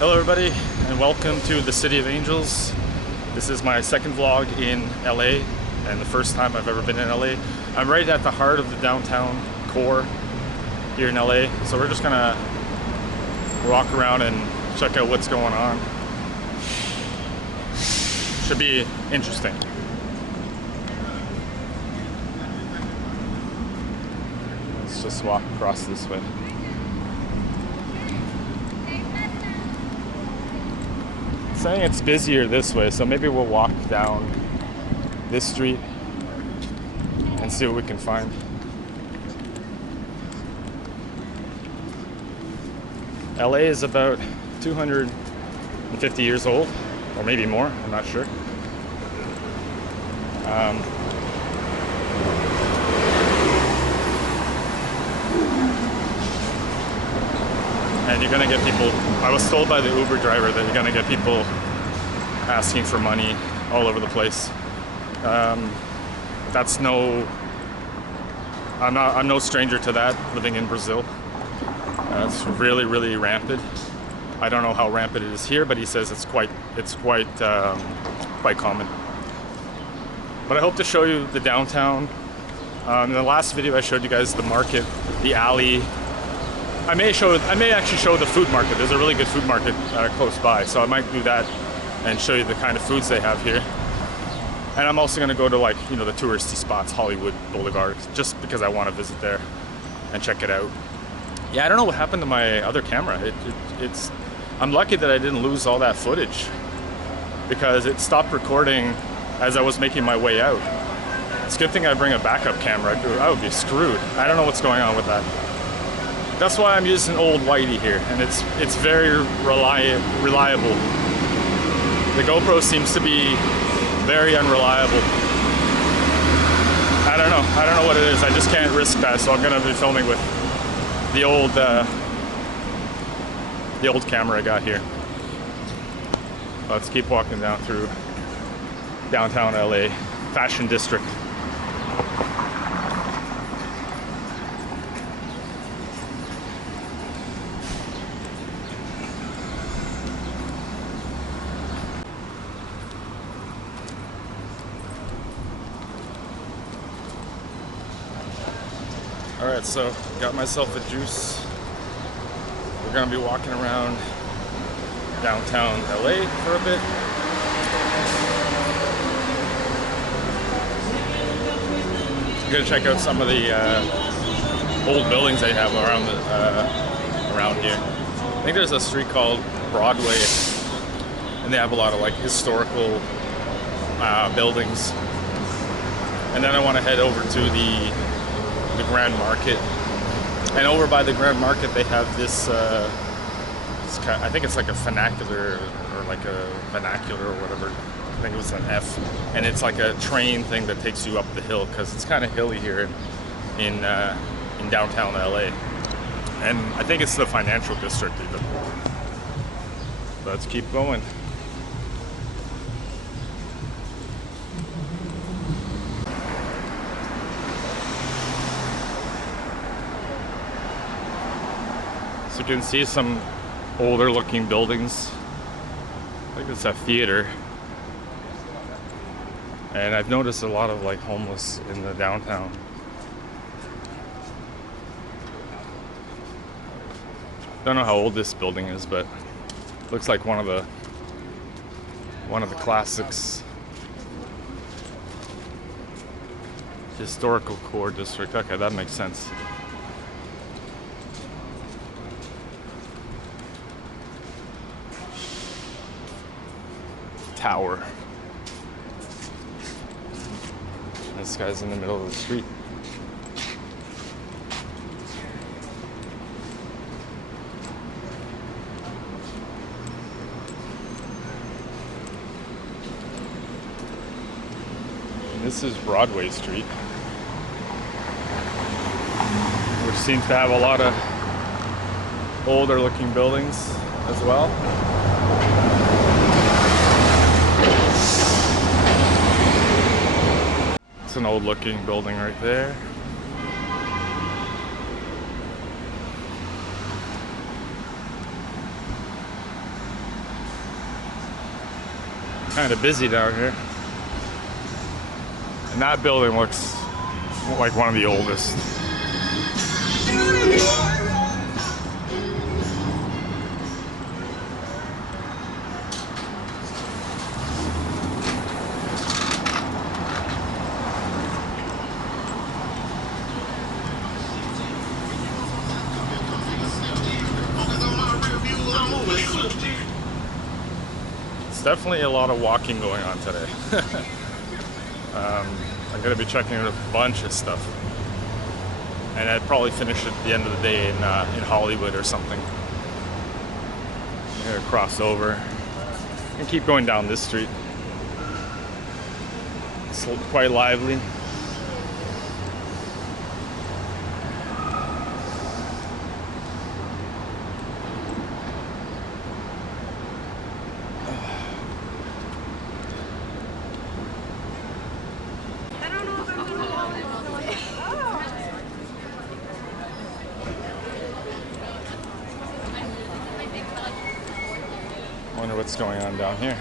Hello everybody, and welcome to the City of Angels. This is my second vlog in LA, and the first time I've ever been in LA. I'm right at the heart of the downtown core here in LA, so we're just gonna walk around and check out what's going on. Should be interesting. Let's just walk across this way. Saying it's busier this way, so maybe we'll walk down this street and see what we can find. LA is about 250 years old, or maybe more, I'm not sure. And you're gonna get people, I was told by the Uber driver that you're gonna get people asking for money all over the place. That's no, I'm no stranger to that, living in Brazil. It's really, really rampant. I don't know how rampant it is here, but he says it's quite common. But I hope to show you the downtown. In the last video I showed you guys the market, the alley. I may actually show the food market. There's a really good food market close by, so I might do that and show you the kind of foods they have here. And I'm also gonna go to, like, you know, the touristy spots, Hollywood Boulevard, just because I want to visit there and check it out. Yeah, I don't know what happened to my other camera. I'm lucky that I didn't lose all that footage, because it stopped recording as I was making my way out. It's a good thing I bring a backup camera. I would be screwed. I don't know what's going on with that. That's why I'm using old Whitey here, and it's very reliable. The GoPro seems to be very unreliable. I don't know what it is. I just can't risk that, so I'm gonna be filming with the old camera I got here. Let's keep walking down through downtown LA, Fashion District. Alright, so got myself a juice. We're gonna be walking around downtown LA for a bit. I'm gonna check out some of the old buildings they have around here. I think there's a street called Broadway, and they have a lot of, like, historical buildings. And then I want to head over to the Grand Market, and over by the Grand Market they have this I think it's like a vernacular, or like a vernacular or whatever. I think it was an F, and it's like a train thing that takes you up the hill, because it's kind of hilly here in downtown LA, and I think it's the financial district even. Let's keep going. You can see some older looking buildings. I think it's a theater. And I've noticed a lot of, like, homeless in the downtown. Don't know how old this building is, but looks like one of the classics. Historical core district. Okay, that makes sense. Tower. This guy's in the middle of the street. And this is Broadway Street, which seems to have a lot of older looking buildings as well. It's an old looking building right there. Kind of busy down here. And that building looks like one of the oldest. It's definitely a lot of walking going on today. I'm gonna be checking out a bunch of stuff, and I'd probably finish at the end of the day in Hollywood or something. I'm gonna cross over and keep going down this street. It's quite lively. Wonder what's going on down here.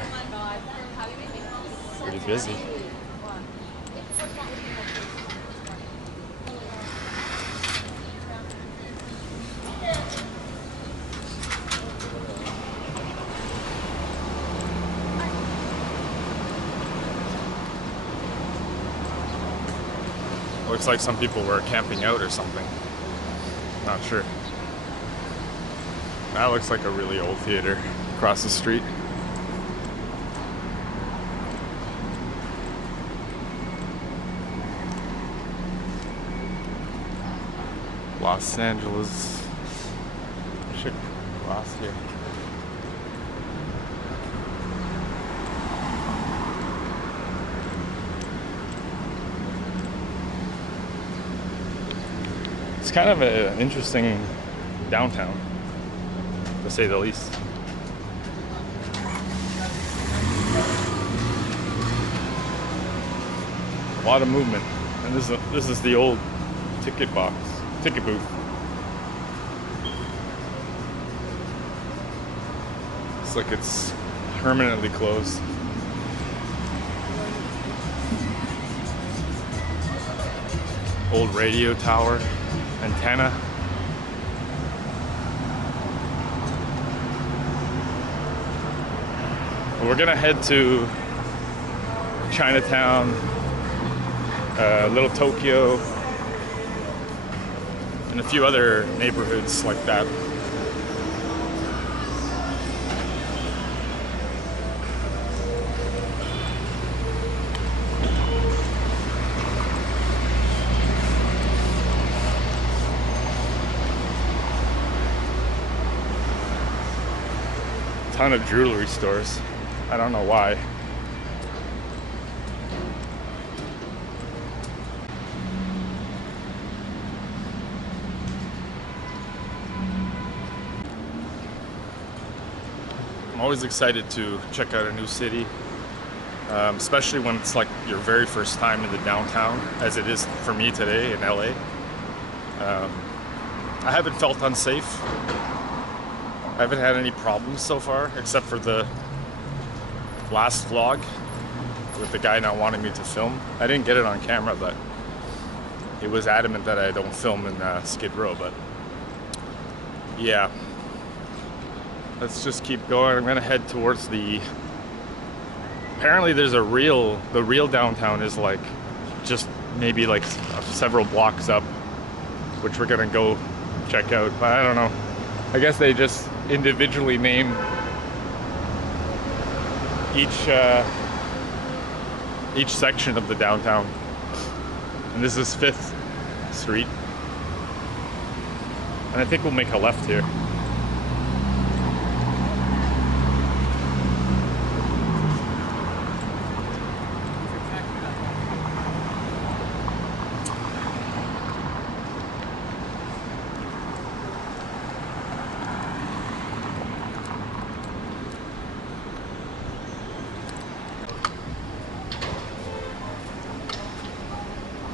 Pretty busy. Looks like some people were camping out or something. Not sure. That looks like a really old theater across the street. Los Angeles. Should cross here. It's kind of an interesting downtown, to say the least. A lot of movement, and this is the old ticket booth. It's like it's permanently closed. Old radio tower, antenna. We're gonna head to Chinatown, Little Tokyo, and a few other neighborhoods like that. Ton of jewelry stores. I don't know why. I'm always excited to check out a new city, especially when it's like your very first time in the downtown, as it is for me today in LA. I haven't felt unsafe. I haven't had any problems so far, except for the last vlog with the guy not wanting me to film. I didn't get it on camera, but he was adamant that I don't film in Skid Row. But yeah, let's just keep going. I'm gonna head towards the, apparently there's the real downtown is like just maybe like several blocks up, which we're gonna go check out. But I don't know, I guess they just individually name each section of the downtown. And this is 5th Street. And I think we'll make a left here.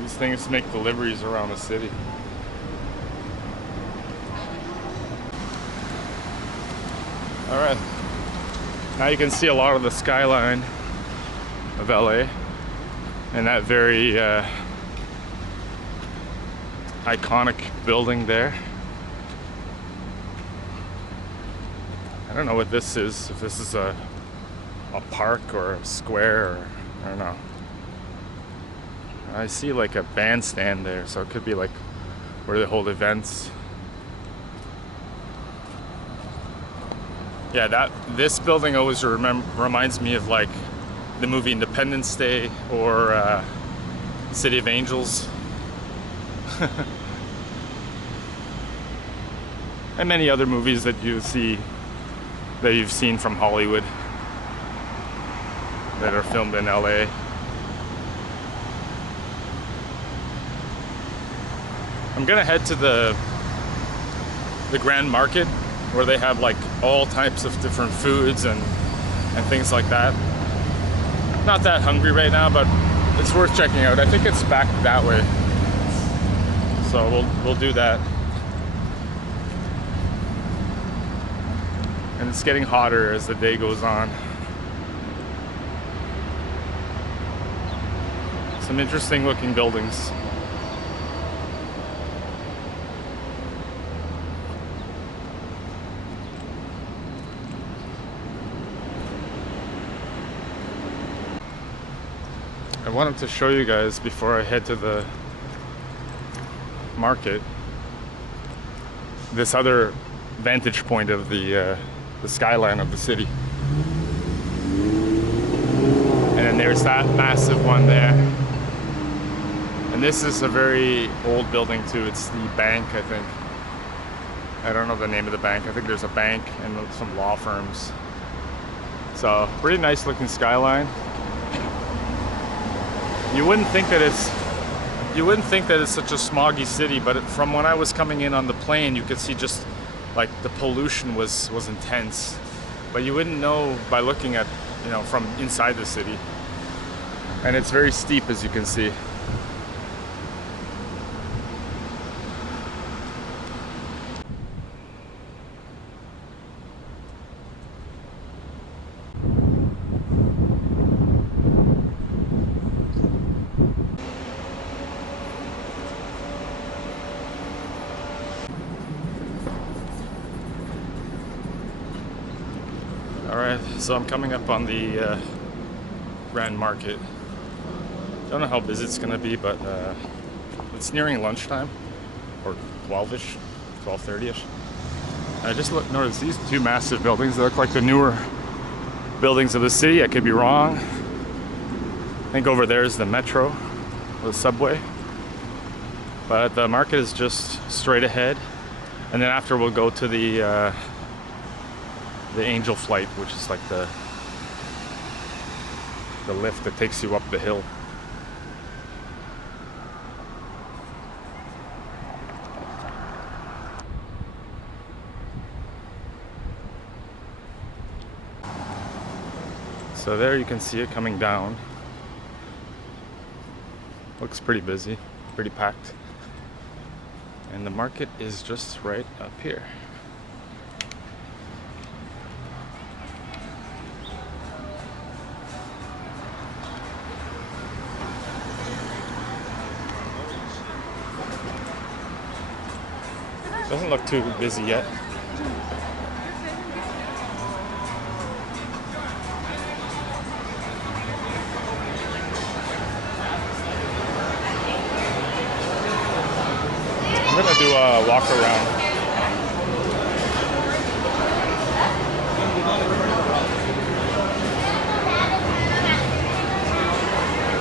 These things make deliveries around the city. All right, now you can see a lot of the skyline of LA, and that very iconic building there. I don't know what this is, if this is a park or a square, or I don't know. I see like a bandstand there, so it could be like where they hold events. Yeah, this building always reminds me of like the movie Independence Day or City of Angels. And many other movies that you've seen from Hollywood that are filmed in LA. I'm gonna head to the Grand Market, where they have like all types of different foods and things like that. Not that hungry right now, but it's worth checking out. I think it's back that way, so we'll do that. And it's getting hotter as the day goes on. Some interesting looking buildings. I wanted to show you guys before I head to the market this other vantage point of the skyline of the city. And then there's that massive one there. And this is a very old building too. It's the bank, I think. I don't know the name of the bank. I think there's a bank and some law firms. So pretty nice looking skyline. You wouldn't think that it's such a smoggy city, but from when I was coming in on the plane, you could see just like the pollution was intense. But you wouldn't know by looking at, from inside the city. And it's very steep, as you can see. Alright, so I'm coming up on the Grand Market. Don't know how busy it's gonna be, but it's nearing lunchtime, or 12-ish, 12:30-ish. I just noticed these two massive buildings. They look like the newer buildings of the city. I could be wrong. I think over there is the metro, or the subway. But the market is just straight ahead. And then after we'll go to the Angel Flight, which is like the lift that takes you up the hill. So there you can see it coming down. Looks pretty busy, pretty packed. And the market is just right up here. Doesn't look too busy yet. I'm gonna do a walk around.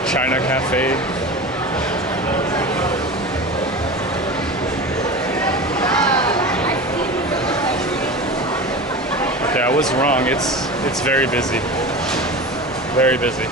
China Cafe. Okay, I was wrong. It's very busy. Very busy.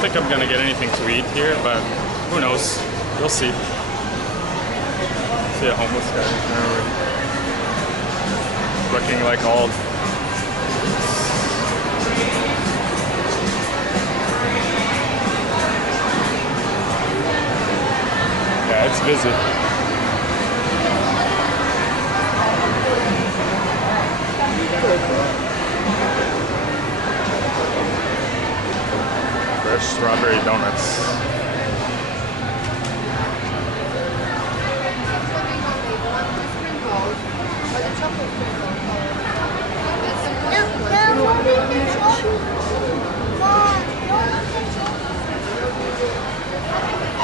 think I'm gonna get anything to eat here, but who knows? We'll see. See a homeless guy looking like all. Yeah, it's busy. Fresh strawberry donuts.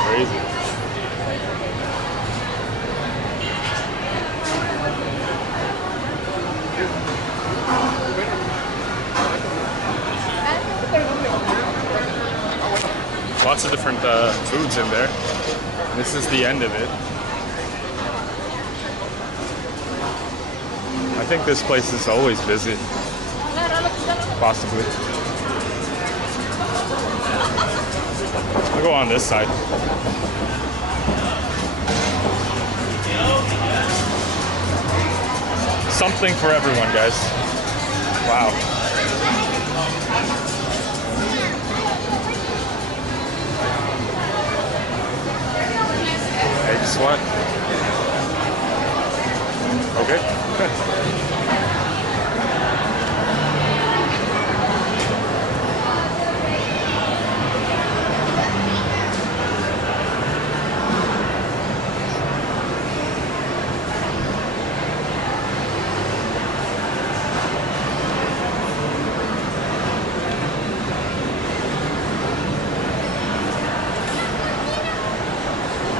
Crazy. Lots of different foods in there. This is the end of it. I think this place is always busy. Possibly. I'll go on this side. Something for everyone, guys. Wow. Eggs, what? Okay.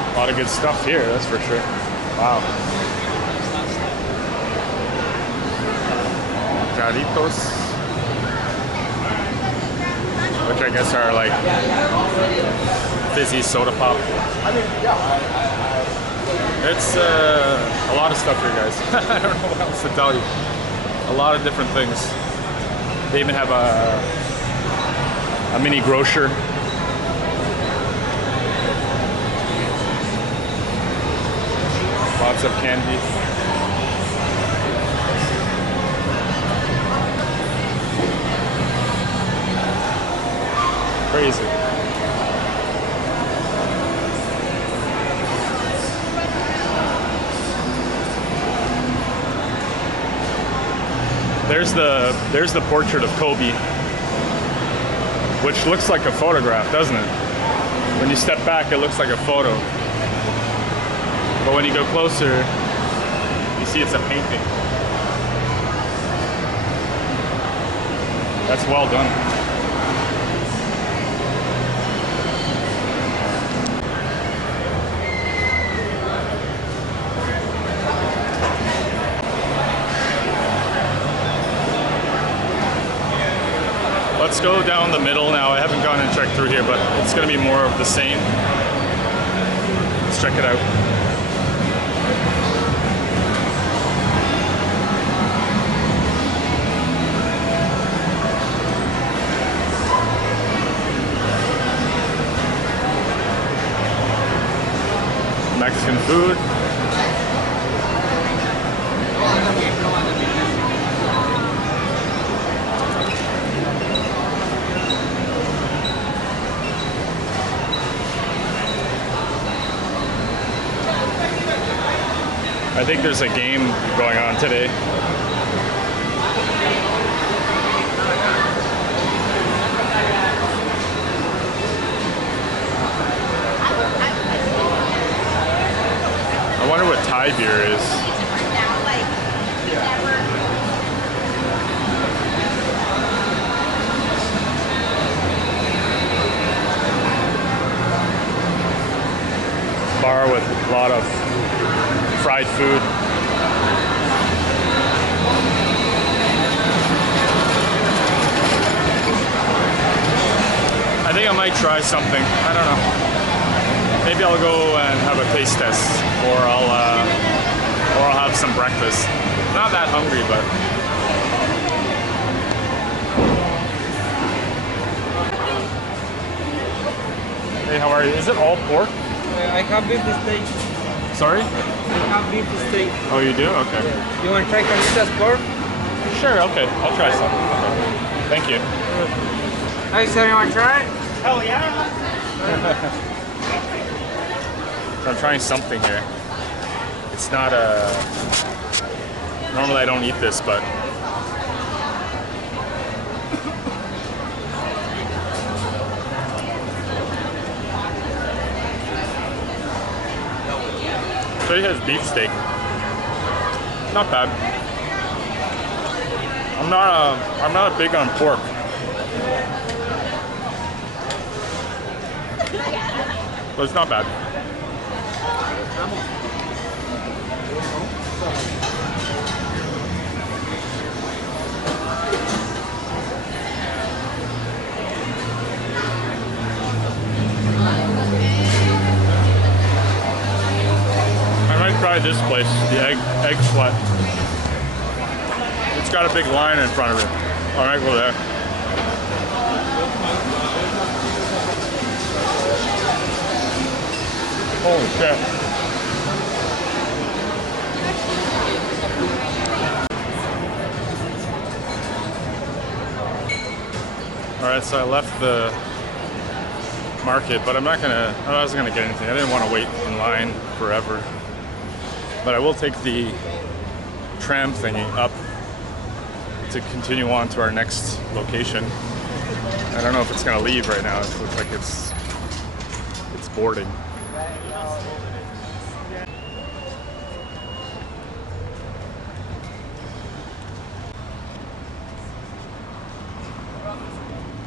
A lot of good stuff here, that's for sure. Wow. Jarritos, which I guess are like fizzy soda pop. It's a lot of stuff here, guys. I don't know what else to tell you. A lot of different things. They even have a mini grocer. Lots of candy. Crazy. There's the portrait of Kobe, which looks like a photograph, doesn't it? When you step back, it looks like a photo. But when you go closer, you see it's a painting. That's well done. Let's go down the middle now. I haven't gone and checked through here, but it's going to be more of the same. Let's check it out. Mexican food. I think there's a game going on today. I wonder what Thai beer is. Bar with a lot of fried food. I think I might try something. I don't know. Maybe I'll go and have a taste test, or I'll have some breakfast. Not that hungry, but. Sorry, is it all pork? I have beef steak. Sorry? I have beef steak. Oh, you do? Okay. Yeah. You want to try carnitas pork? Sure, okay. I'll try some. Okay. Thank you. Hey, sir, you want to try it? Hell yeah! So I'm trying something here. It's not normally I don't eat this, but so he has beef steak. Not bad. I'm not big on pork. But it's not bad. I might try this place, the egg slut. It's got a big line in front of it. I might go there. Holy shit. Alright, so I left the market, but I wasn't gonna get anything. I didn't want to wait in line forever. But I will take the tram thingy up to continue on to our next location. I don't know if it's gonna leave right now. It looks like it's boarding.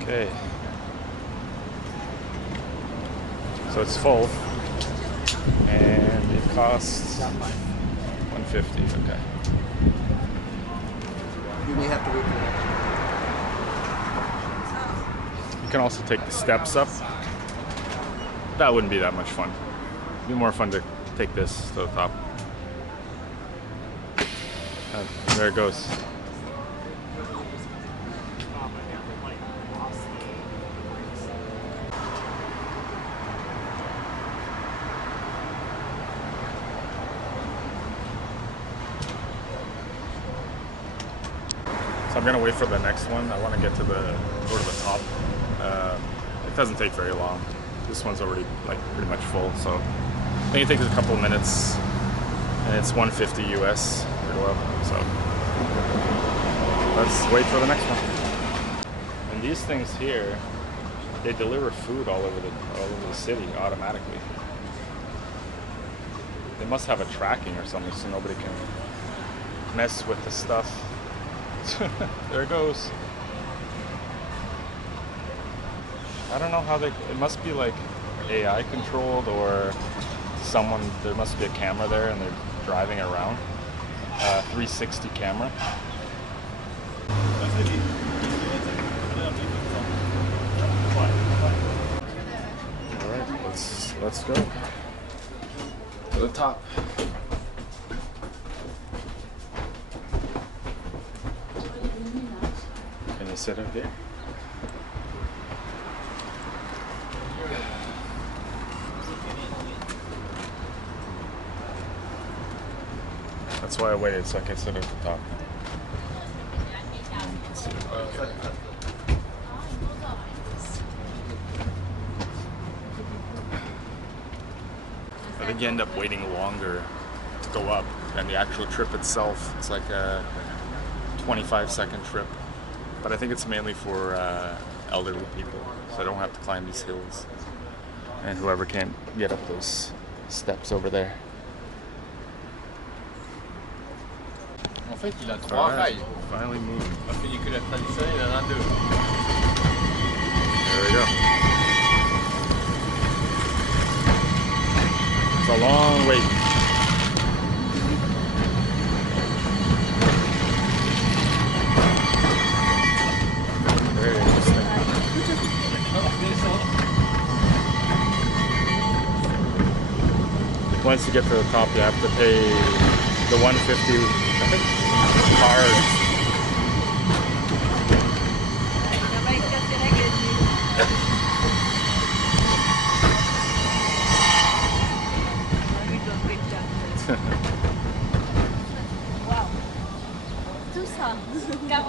Okay. So it's full, and it costs $150. Okay. You may have to wait for that. You can also take the steps up. That wouldn't be that much fun. It'd be more fun to take this to the top. There it goes. So I'm gonna wait for the next one. I want to go to the top. It doesn't take very long. This one's already like pretty much full, so I think it takes a couple of minutes, and it's $150 US to go up. So let's wait for the next one. And these things here, they deliver food all over the city automatically. They must have a tracking or something, so nobody can mess with the stuff. There it goes. I don't know how it must be like AI controlled, or there must be a camera there and they're driving around. 360 camera. Alright, let's go to the top. Can you sit up there? That's why I waited, so I can sit at the top. I think you end up waiting longer to go up than the actual trip itself. It's like a 25-second trip. But I think it's mainly for elderly people, so I don't have to climb these hills. And whoever can't get up those steps over there. En fait, il a 3 rails. Finally moving. Parce qu'il n'y a que la traditionnelle, il en a 2. There we go. It's a long wait. Very interesting. Once you get to the top, you have to pay the $150, I think, card.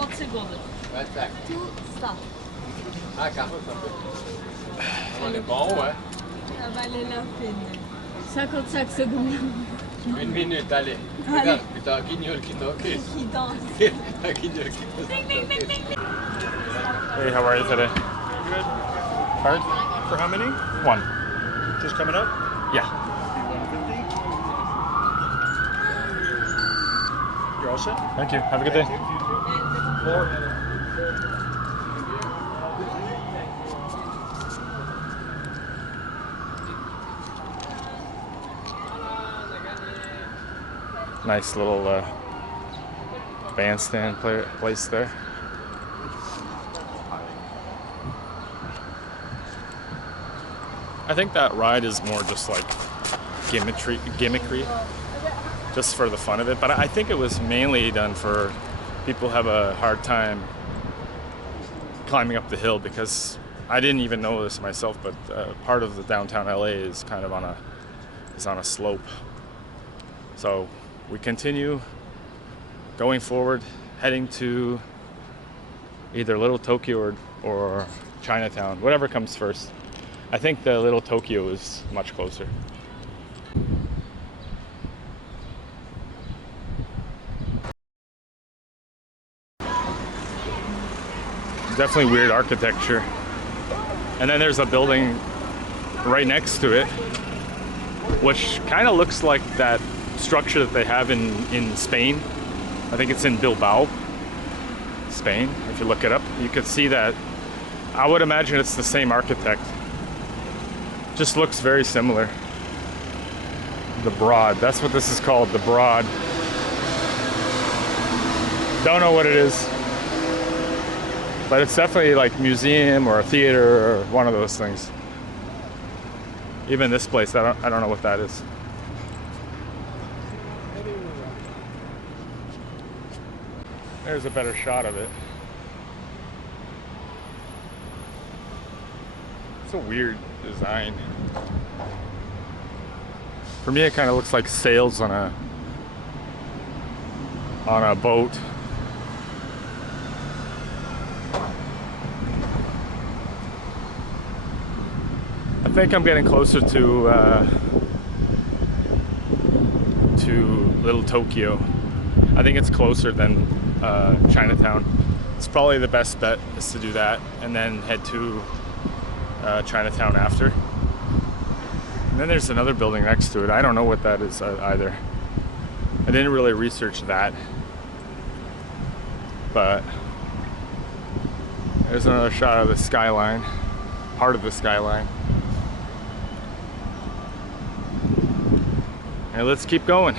40 segundos. 25. Tout ça. Ah, 40, ça peut. On est bon, ouais. Ça valait la peine. 55 secondes. 1 minute, allez. Regarde, puis t'as un guignol qui toque. Qui danse. Un guignol qui toque. Ding, ding, ding, ding, ding. Hey, how are you today? Good. Hard? For how many? One. Just coming up? Yeah. 150. You're all set? Thank you. Have a good day. Nice little bandstand place there. I think that ride is more just like gimmickry, just for the fun of it. But I think it was mainly done for people who have a hard time climbing up the hill, because I didn't even know this myself, but part of the downtown LA is kind of on a slope. So we continue going forward, heading to either Little Tokyo or Chinatown, whatever comes first. I think the Little Tokyo is much closer. Definitely weird architecture. And then there's a building right next to it, which kind of looks like that structure that they have in Spain. I think it's in Bilbao, Spain. If you look it up, you could see that. I would imagine it's the same architect. Just looks very similar. The Broad, that's what this is called, the Broad. Don't know what it is, but it's definitely like museum or a theater or one of those things. Even this place, I don't know what that is. There's a better shot of it. It's a weird design. For me, it kind of looks like sails on a boat. I think I'm getting closer to Little Tokyo. I think it's closer than Chinatown. It's probably the best bet is to do that and then head to Chinatown after. And then there's another building next to it. I don't know what that is either. I didn't really research that. But there's another shot of the skyline, part of the skyline. And let's keep going.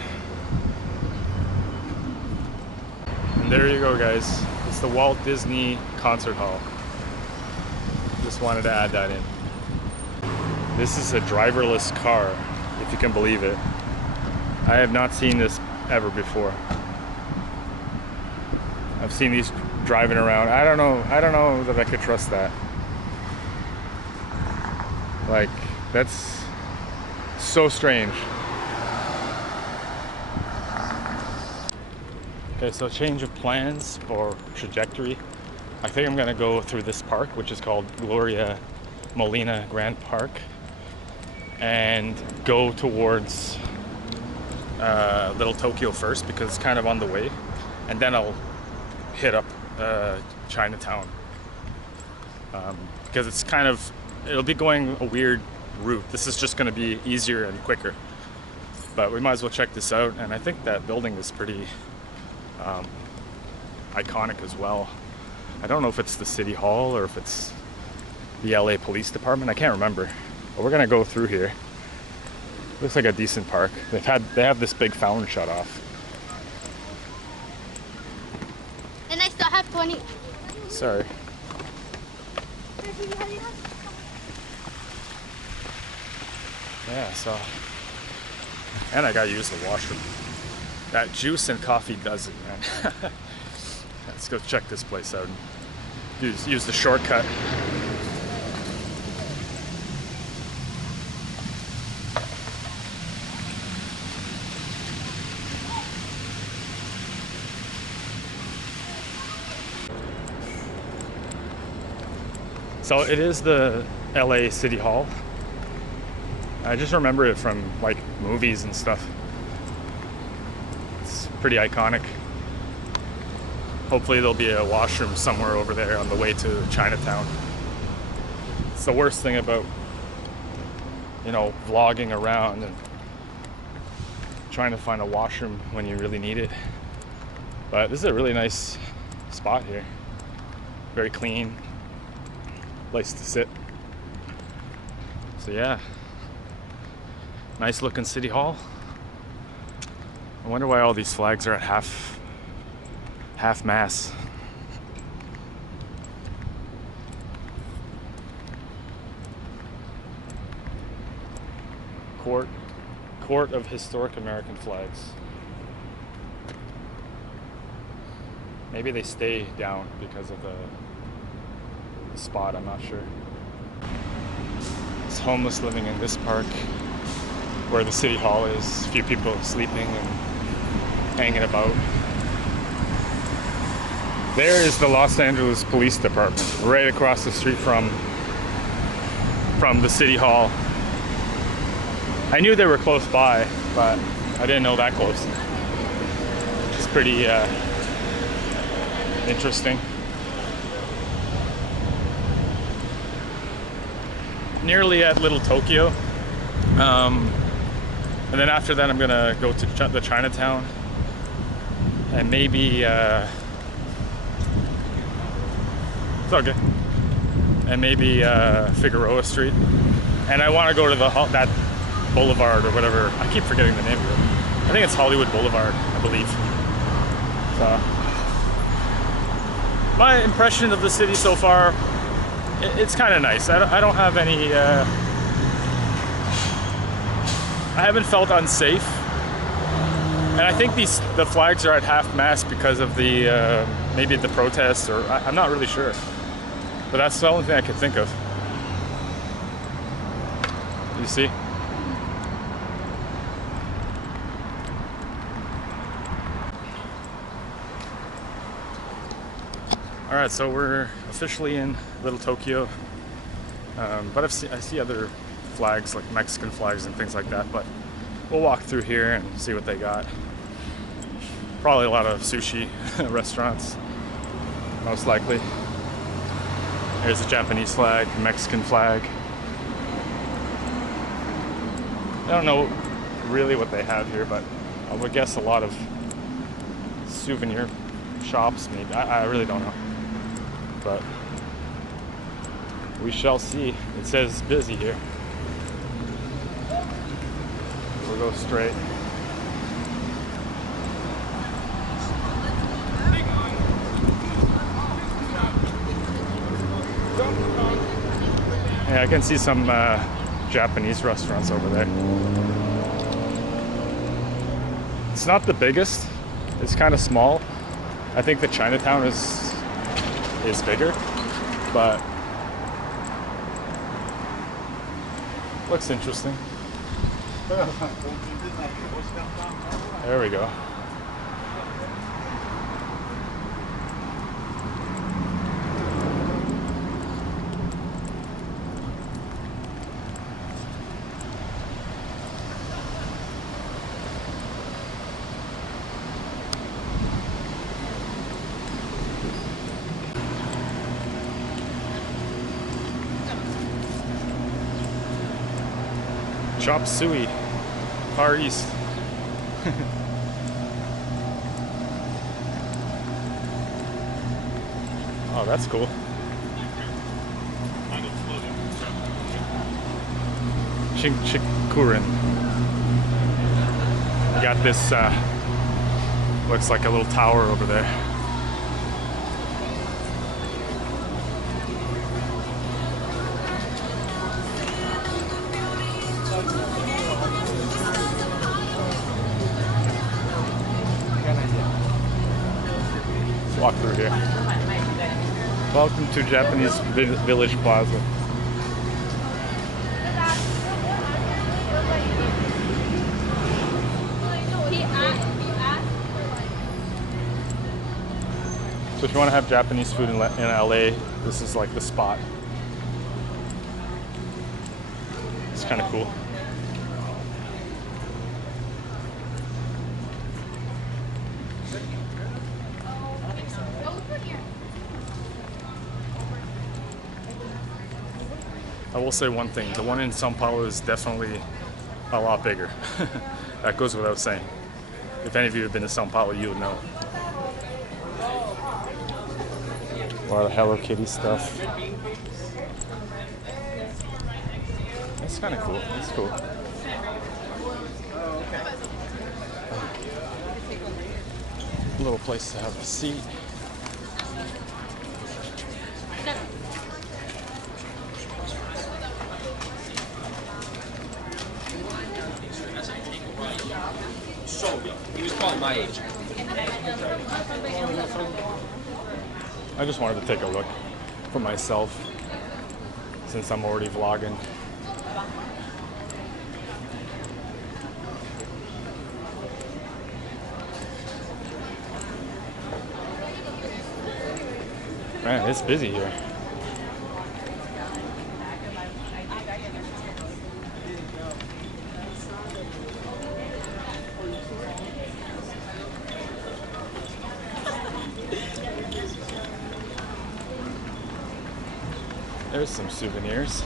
And there you go, guys. It's the Walt Disney Concert Hall. Just wanted to add that in. This is a driverless car, if you can believe it. I have not seen this ever before. I've seen these driving around. I don't know that I could trust that. Like, that's so strange. Okay, so change of plans or trajectory. I think I'm gonna go through this park, which is called Gloria Molina Grand Park, and go towards Little Tokyo first because it's kind of on the way, and then I'll hit up Chinatown because it's kind of, it'll be going a weird route. This is just going to be easier and quicker, but we might as well check this out. And I think that building is pretty iconic as well. I don't know if it's the city hall or if it's the LA Police Department. I can't remember, but we're gonna go through here. Looks like a decent park. They have this big fountain shut off. And I still have 20. Sorry. Yeah, so, and I gotta use the washroom. That juice and coffee does it, man. Let's go check this place out and use the shortcut. So it is the LA City Hall. I just remember it from like movies and stuff. It's pretty iconic. Hopefully there'll be a washroom somewhere over there on the way to Chinatown. It's the worst thing about, you know, vlogging around and trying to find a washroom when you really need it. But this is a really nice spot here. Very clean place to sit. So yeah, nice looking City Hall. I wonder why all these flags are at half mast. Court of Historic American Flags. Maybe they stay down because of the spot, I'm not sure. It's homeless living in this park where the City Hall is. A few people sleeping and hanging about. There is the Los Angeles Police Department, right across the street from the City Hall. I knew they were close by, but I didn't know that close. Which is pretty interesting. Nearly at Little Tokyo. And then after that I'm gonna go to the Chinatown and maybe it's okay. And maybe Figueroa Street. And I want to go to that Boulevard or whatever. I keep forgetting the name of it. I think it's Hollywood Boulevard, I believe. So my impression of the city so far, it's kind of nice. I don't have any I haven't felt unsafe, and I think the flags are at half mast because of the maybe the protests, or I'm not really sure, but that's the only thing I could think of. You see? All right, so we're officially in Little Tokyo, but I see other flags, like Mexican flags and things like that, but we'll walk through here and see what they got. Probably a lot of sushi restaurants, most likely. Here's a Japanese flag, Mexican flag. I don't know really what they have here, but I would guess a lot of souvenir shops, maybe. I really don't know, but we shall see. It says busy here. We'll go straight. Yeah, I can see some Japanese restaurants over there. It's not the biggest. It's kind of small. I think the Chinatown is bigger, but looks interesting. There we go. Chop suey, Far East. Oh, that's cool. Chikurin. You got this, looks like a little tower over there. Walk through here. Welcome to Japanese Village Plaza. So if you want to have Japanese food in LA, this is like the spot. It's kind of cool. I will say one thing, the one in Sao Paulo is definitely a lot bigger. That goes without saying. If any of you have been to Sao Paulo, you would know. A lot of Hello Kitty stuff. That's kind of cool. That's cool. A little place to have a seat. He was probably my age. I just wanted to take a look for myself since I'm already vlogging. Man, it's busy here. There's some souvenirs.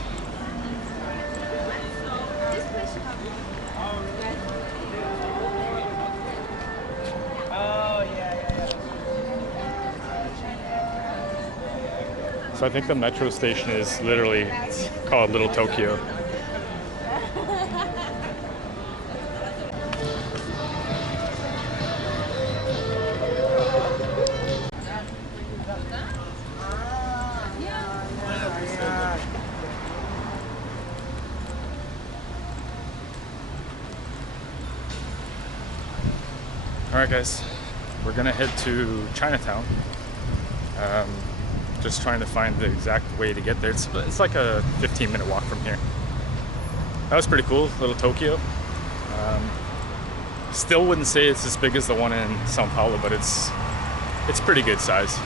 So I think the metro station is literally called Little Tokyo. Alright guys, we're gonna head to Chinatown. Just trying to find the exact way to get there. It's like a 15-minute walk from here. That was pretty cool, Little Tokyo. Still wouldn't say it's as big as the one in Sao Paulo, but it's pretty good size.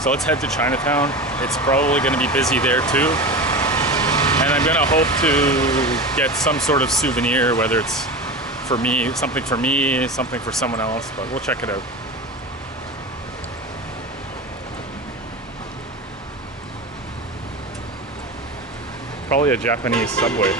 So let's head to Chinatown. It's probably gonna be busy there too. And I'm gonna hope to get some sort of souvenir, whether it's for me, something for someone else, but we'll check it out. Probably a Japanese subway.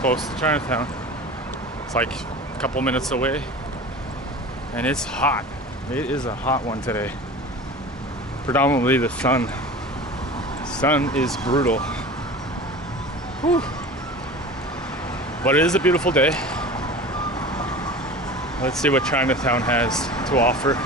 Close to Chinatown. It's like a couple minutes away, and it's hot. It is a hot one today. Predominantly the sun. Sun is brutal. Whew. But it is a beautiful day. Let's see what Chinatown has to offer.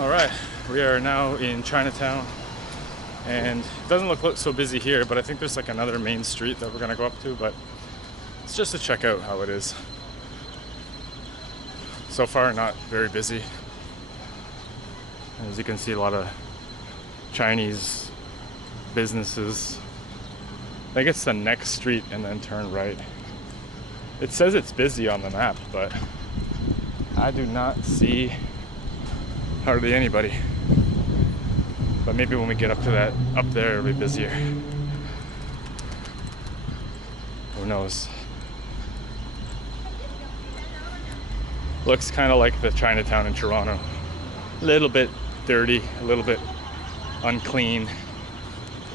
All right, we are now in Chinatown, and it doesn't look so busy here, but I think there's like another main street that we're gonna go up to, but it's just to check out how it is. So far, not very busy. As you can see, a lot of Chinese businesses. I think it's the next street and then turn right. It says it's busy on the map, but I do not see hardly anybody. But maybe when we get up to that, up there, it'll be busier. Who knows? Looks kind of like the Chinatown in Toronto. A little bit dirty, a little bit unclean,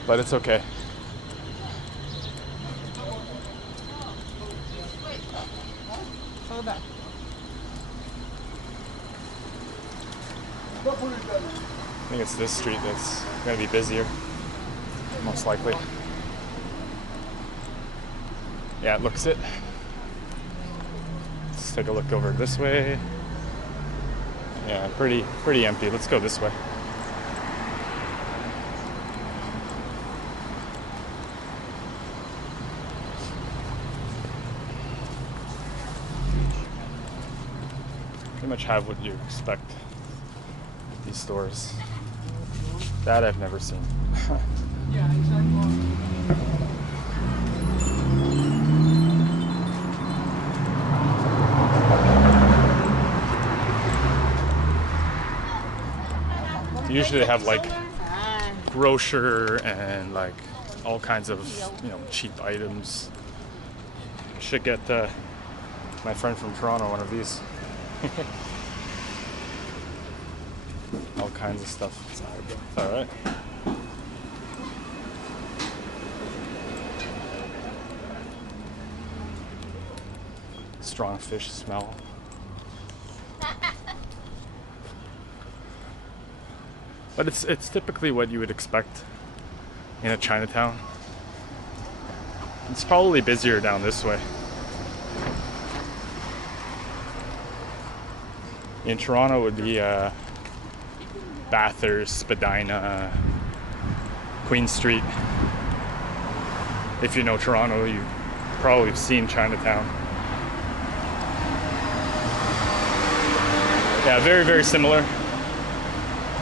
but it's okay. I think it's this street that's going to be busier, most likely. Yeah, it looks it. Let's take a look over this way. Yeah, pretty empty. Let's go this way. much have what you expect at these stores. That I've never seen. Usually they have like grocer and like all kinds of, you know, cheap items. Should get my friend from Toronto one of these. All kinds of stuff. It's alright. Strong fish smell. But it's typically what you would expect in a Chinatown. It's probably busier down this way. In Toronto it would be Bathurst, Spadina, Queen Street. If you know Toronto, you've probably seen Chinatown. Yeah, very, very similar.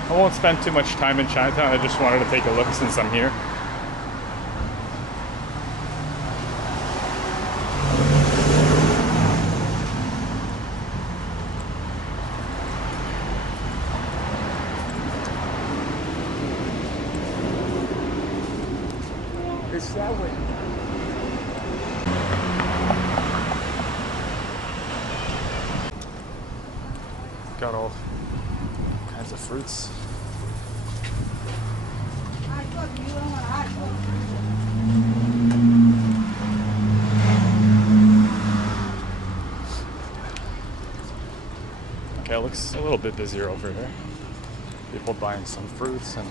I won't spend too much time in Chinatown. I just wanted to take a look since I'm here. It's that way. Got all kinds of fruits. Okay, it looks a little bit busier over here. People buying some fruits and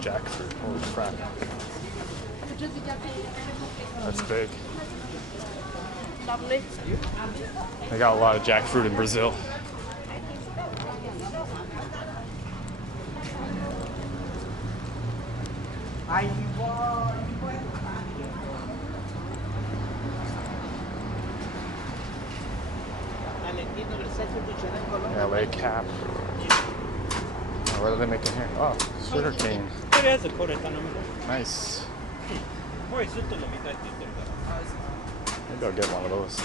jackfruit. Holy crap. That's big. Lovely. They got a lot of jackfruit in Brazil. LA cap. Oh, what are they making here? Oh, sugar cane. Nice. Maybe I'll get one of those.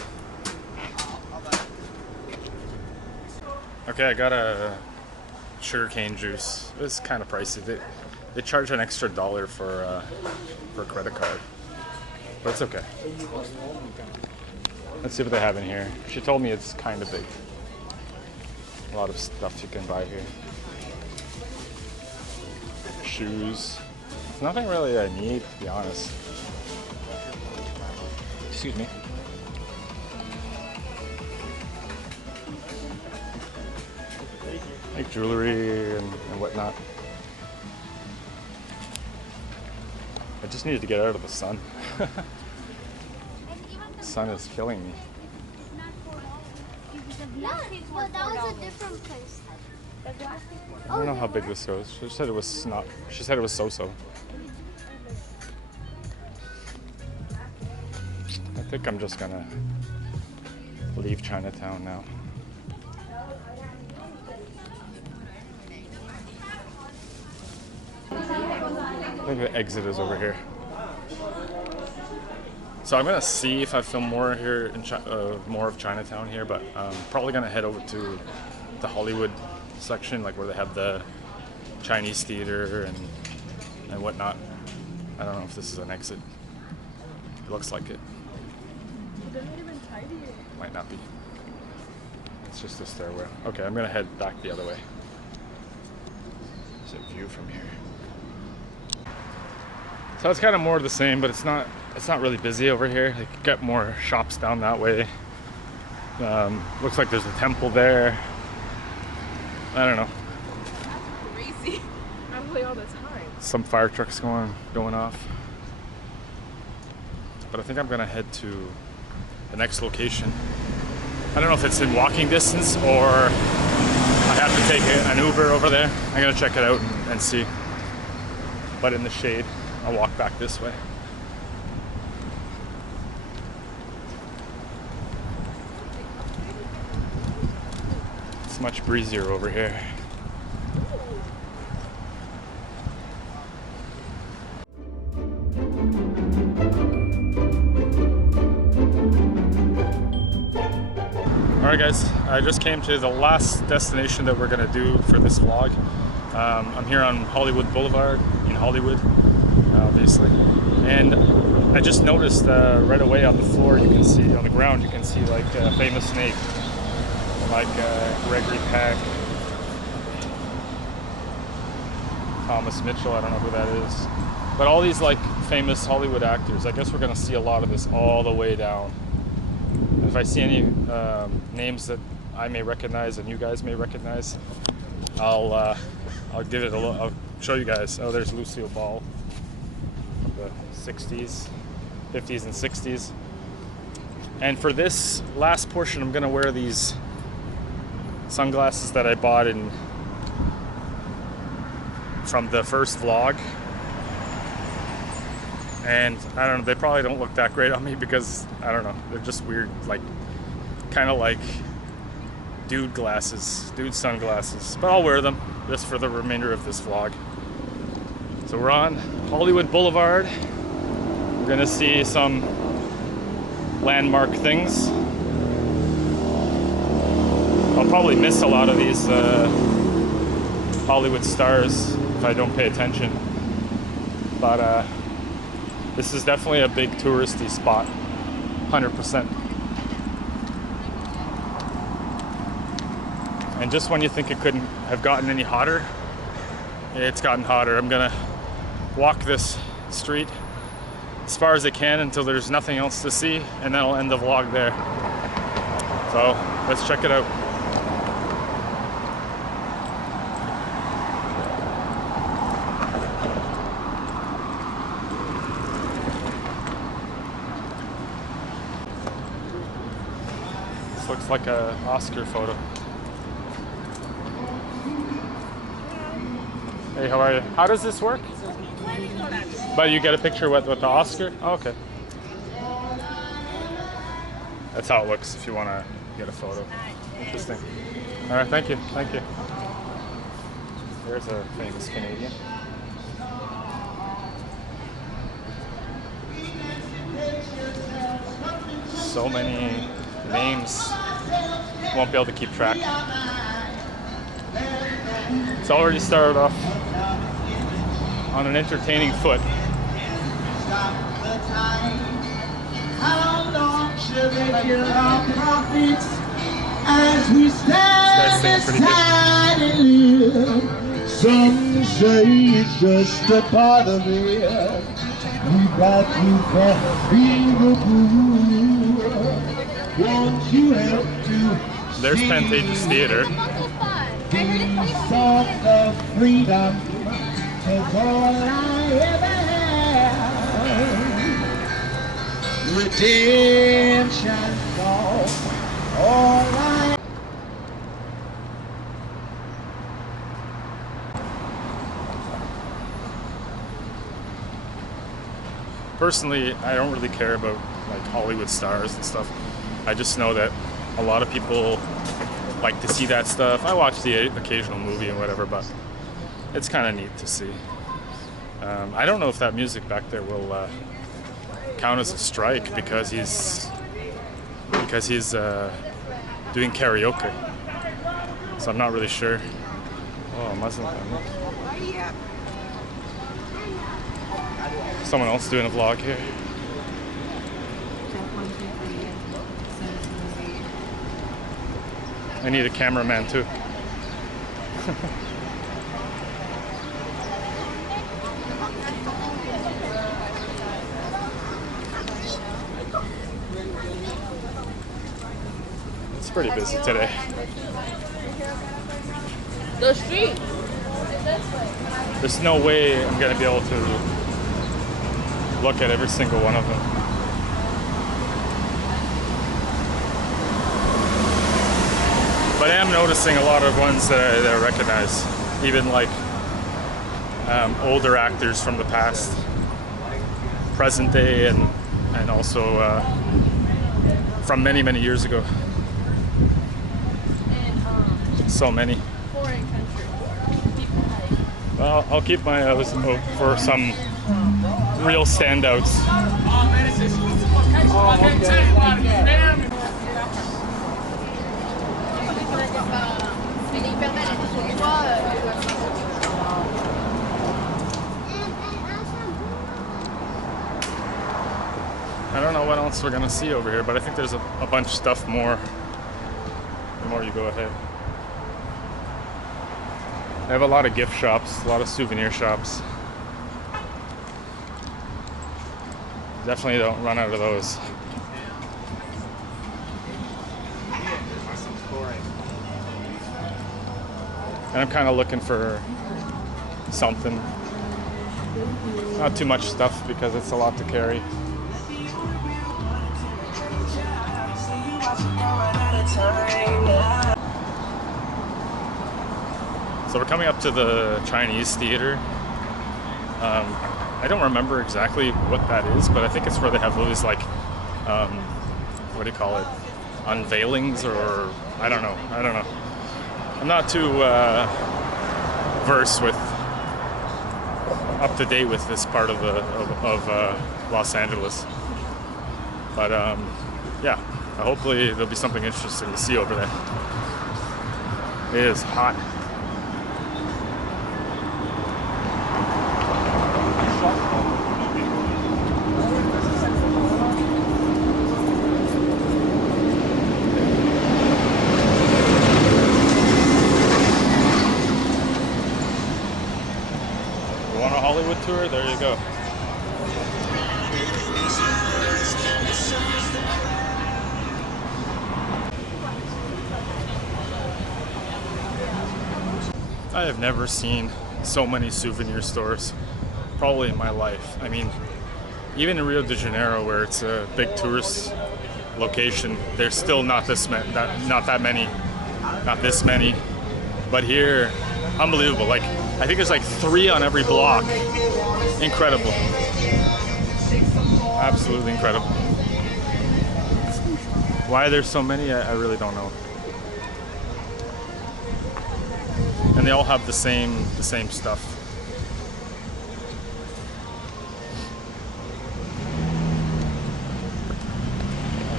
Okay, I got a sugarcane juice. It's kind of pricey. They charge an extra $1 for a credit card, but it's okay. Let's see what they have in here. She told me it's kind of big. A lot of stuff you can buy here. Shoes. Nothing really I need, to be honest. Excuse me. Like jewelry and whatnot. I just needed to get out of the sun. The sun is killing me. But that was a different place. I don't know how big this goes. She said it was not. She said it was so-so. I think I'm just gonna leave Chinatown now. I think the exit is over here. So I'm gonna see if I film more here in more of Chinatown here, but I'm probably gonna head over to the Hollywood section, like where they have the Chinese Theatre and whatnot. I don't know if this is an exit. It looks like it. They're not even tidy. Might not be. It's just a stairwell. Okay, I'm gonna head back the other way. There's a view from here. So it's kind of more of the same, but it's not really busy over here. Like, you got more shops down that way. Looks like there's a temple there. I don't know. That's crazy. I play all the time. Some fire trucks going off. But I think I'm gonna head to the next location. I don't know if it's in walking distance or I have to take an Uber over there. I'm gonna check it out and see. But in the shade. I'll walk back this way. It's much breezier over here. Alright guys, I just came to the last destination that we're going to do for this vlog. I'm here on Hollywood Boulevard in Hollywood, obviously. And I just noticed right away on the floor, you can see, on the ground, you can see like a famous name. Like Gregory Peck, Thomas Mitchell, I don't know who that is. But all these like famous Hollywood actors, I guess we're going to see a lot of this all the way down. If I see any names that I may recognize and you guys may recognize, I'll give it a look. I'll show you guys. Oh, there's Lucille Ball from the 60s, 50s and 60s. And for this last portion, I'm gonna wear these sunglasses that I bought from the first vlog. And I don't know, they probably don't look that great on me because, I don't know, they're just weird, like, kind of like dude sunglasses. But I'll wear them just for the remainder of this vlog. So we're on Hollywood Boulevard. We're gonna see some landmark things. I'll probably miss a lot of these Hollywood stars if I don't pay attention. But this is definitely a big touristy spot, 100%. And just when you think it couldn't have gotten any hotter, it's gotten hotter. I'm gonna walk this street as far as I can until there's nothing else to see, and then I'll end the vlog there. So let's check it out. Looks like an Oscar photo. Hey, how are you? How does this work? But you get a picture with the Oscar? Oh, okay. That's how it looks if you want to get a photo. Interesting. All right, thank you. Thank you. There's a famous Canadian. So many names, won't be able to keep track. It's already started off on an entertaining foot. This guy's singing pretty good. Some say it's just a part of it. We got to feel the blue. Won't you help to There's Pantages Theatre. piece of freedom is all I ever had. Redemption's all I. Personally, I don't really care about like Hollywood stars and stuff. I just know that a lot of people like to see that stuff. I watch the occasional movie and whatever, but it's kind of neat to see. I don't know if that music back there will count as a strike because he's doing karaoke. So I'm not really sure. Oh, Muslim family. Someone else doing a vlog here. I need a cameraman too. It's pretty busy today. The street. There's no way I'm gonna be able to look at every single one of them. But I am noticing a lot of ones that I recognize, even like older actors from the past. present day and also from many, many years ago. So many. Foreign countries. People like. Well, I'll keep my eyes out for some real standouts. I don't know what else we're gonna see over here, but I think there's a bunch of stuff more the more you go ahead. They have a lot of gift shops, a lot of souvenir shops. Definitely don't run out of those. And I'm kind of looking for something. Not too much stuff because it's a lot to carry. So we're coming up to the Chinese Theatre. I don't remember exactly what that is, but I think it's where they have those like, what do you call it? Unveilings, or I don't know. I'm not too versed with, up to date with this part of Los Angeles. But yeah, hopefully there'll be something interesting to see over there. It is hot. You want a Hollywood tour? There you go. I have never seen so many souvenir stores, probably in my life. I mean, even in Rio de Janeiro, where it's a big tourist location, there's still not this many. But here, unbelievable. Like, I think there's like 3 on every block. Incredible. Absolutely incredible. Why there's so many, I really don't know. And they all have the same stuff.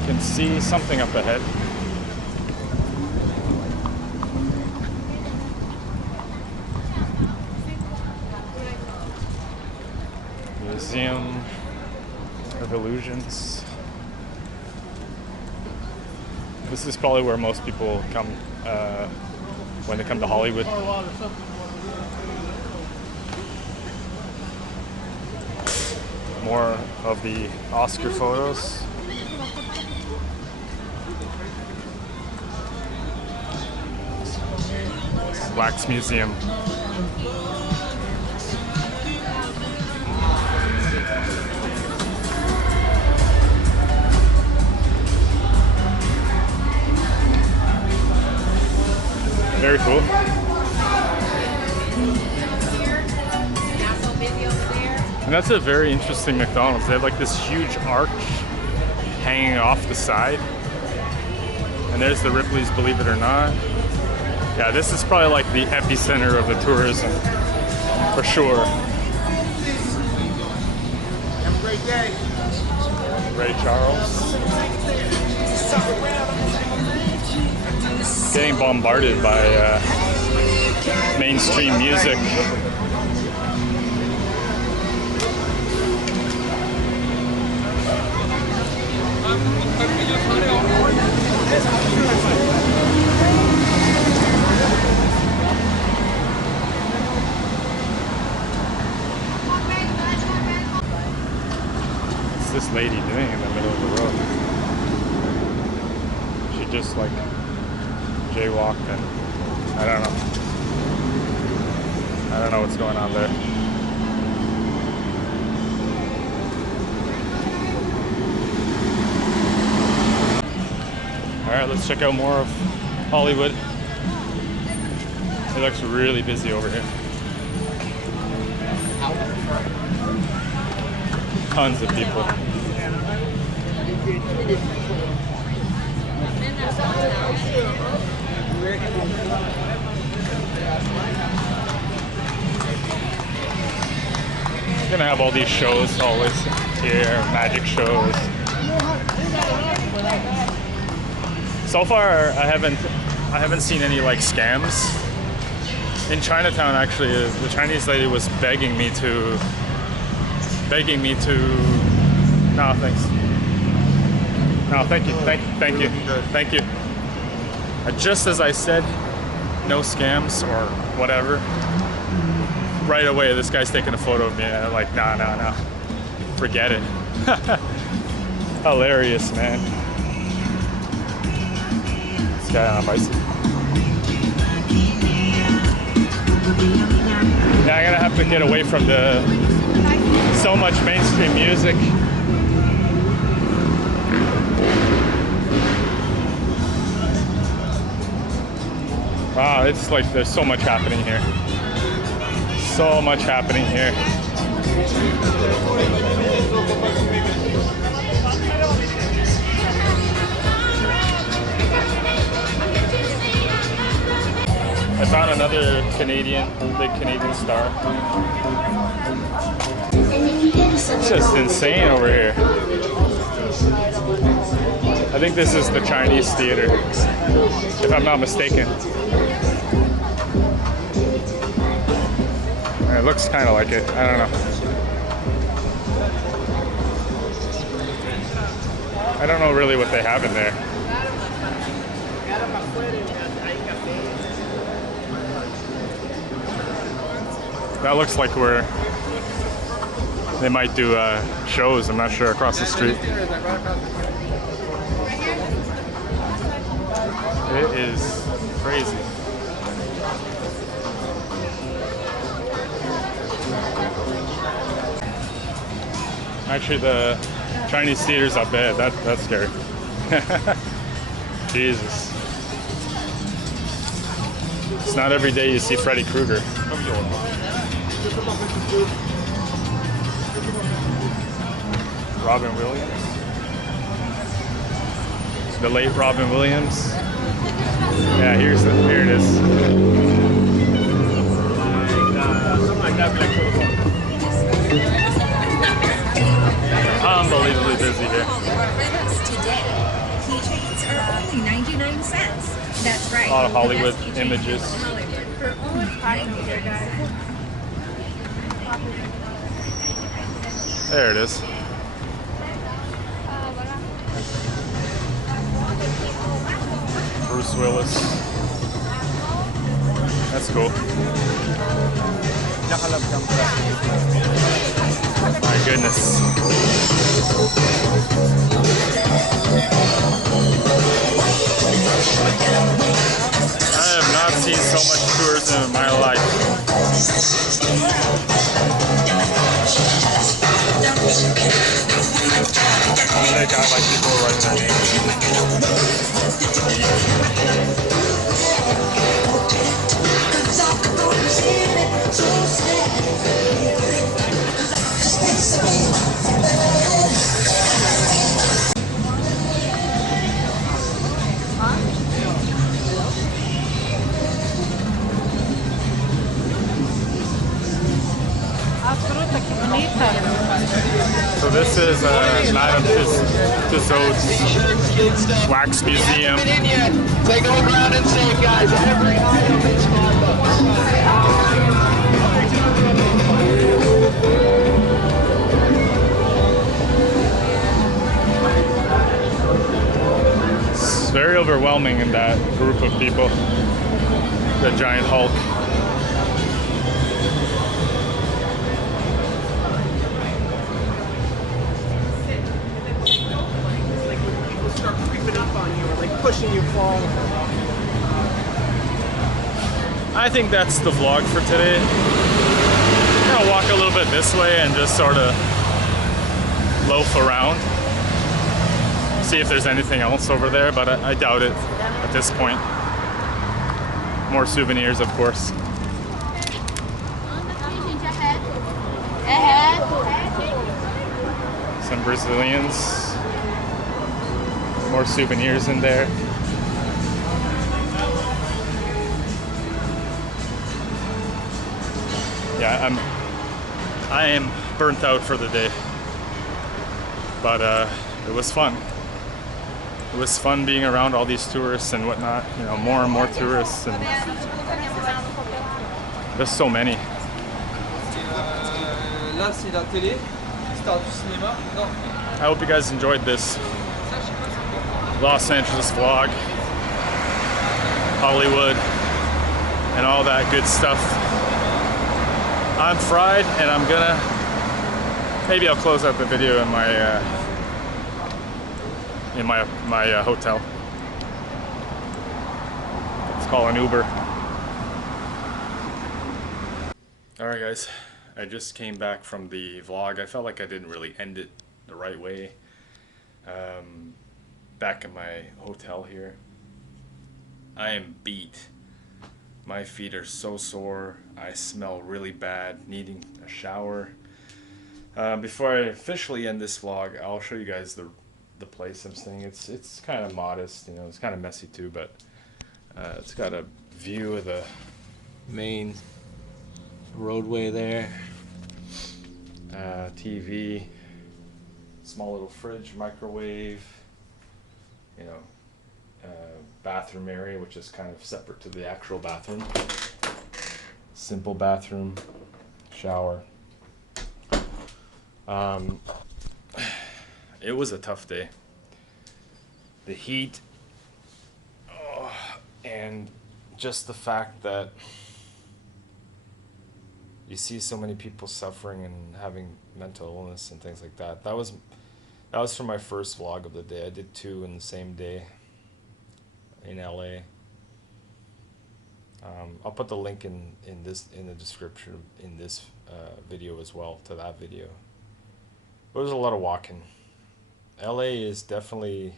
I can see something up ahead. Museum of Illusions. This is probably where most people come when they come to Hollywood. More of the Oscar photos. Wax Museum. Very cool. And that's a very interesting McDonald's. They have like this huge arch hanging off the side. And there's the Ripley's Believe It or Not. Yeah, this is probably like the epicenter of the tourism, for sure. Have a great day. Ray Charles. Getting bombarded by mainstream music. What's this lady doing in the middle of the road? She just like jaywalked, and I don't know what's going on there. All right, let's check out more of Hollywood. It looks really busy over here. Tons of people. We're gonna have all these shows always here, magic shows. So far, I haven't seen any like scams. In Chinatown, actually, the Chinese lady was begging me to. No, thanks. No, thank you, thank you. Just as I said, no scams or whatever. Right away, this guy's taking a photo of me, and I'm like, nah, forget it. Hilarious, man. This guy on a bicycle. Yeah, I'm gonna have to get away from so much mainstream music. Wow, it's like there's so much happening here. So much happening here. I found another big Canadian star. It's just insane over here. I think this is the Chinese Theatre, if I'm not mistaken. It looks kind of like it. I don't know. I don't know really what they have in there. That looks like where they might do shows. I'm not sure, across the street. It is crazy. Actually, the Chinese theater's up bad. That's scary. Jesus. It's not every day you see Freddy Krueger. Robin Williams. The late Robin Williams. Yeah, here it is. Something like that, unbelievably busy here. With us today. Keychains are only 99 cents. That's right. A lot of Hollywood images. For only $5. There it is. Bruce Willis. That's cool. My goodness. I have not seen so much tourism in my life. They got like people writing their So this is Madame Tussauds Wax Museum. Take a look around and say, guys, every item is It's very overwhelming in that group of people. The giant Hulk. Pushing you forward. I think that's the vlog for today. I'm gonna walk a little bit this way and just sort of loaf around. See if there's anything else over there, but I doubt it at this point. More souvenirs, of course. Brazilians. More souvenirs in there. Yeah, I am burnt out for the day, but it was fun. It was fun being around all these tourists and whatnot. You know, more and more tourists, and there's so many. I hope you guys enjoyed this Los Angeles vlog, Hollywood, and all that good stuff. I'm fried, and I'm gonna, maybe I'll close out the video in my hotel. Let's call an Uber. Alright guys, I just came back from the vlog. I felt like I didn't really end it the right way. Back in my hotel here. I am beat. My feet are so sore. I smell really bad, needing a shower. Before I officially end this vlog, I'll show you guys the place I'm staying. It's kind of modest, you know. It's kind of messy too, but it's got a view of the main roadway there. TV, small little fridge, microwave. You know, bathroom area, which is kind of separate to the actual bathroom. Simple bathroom, shower. It was a tough day. The heat, and just the fact that you see so many people suffering and having mental illness and things like that. That was from my first vlog of the day. I did 2 in the same day in LA. I'll put the link in the description in this video as well, to that video. There was a lot of walking. LA is definitely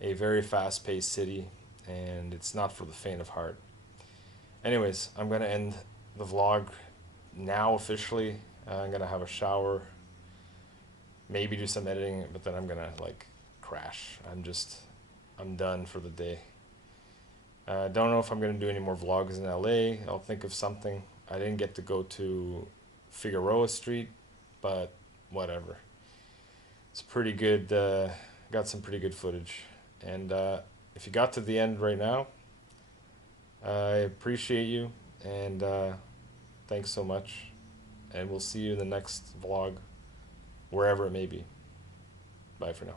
a very fast-paced city, and it's not for the faint of heart. Anyways, I'm gonna end the vlog now officially. I'm gonna have a shower, maybe do some editing, but then I'm gonna like crash. I'm done for the day. Don't know if I'm gonna do any more vlogs in LA. I'll think of something. I didn't get to go to Figueroa Street, but whatever. It's pretty good. Got some pretty good footage. And if you got to the end right now, I appreciate you, and thanks so much. And we'll see you in the next vlog, wherever it may be. Bye for now.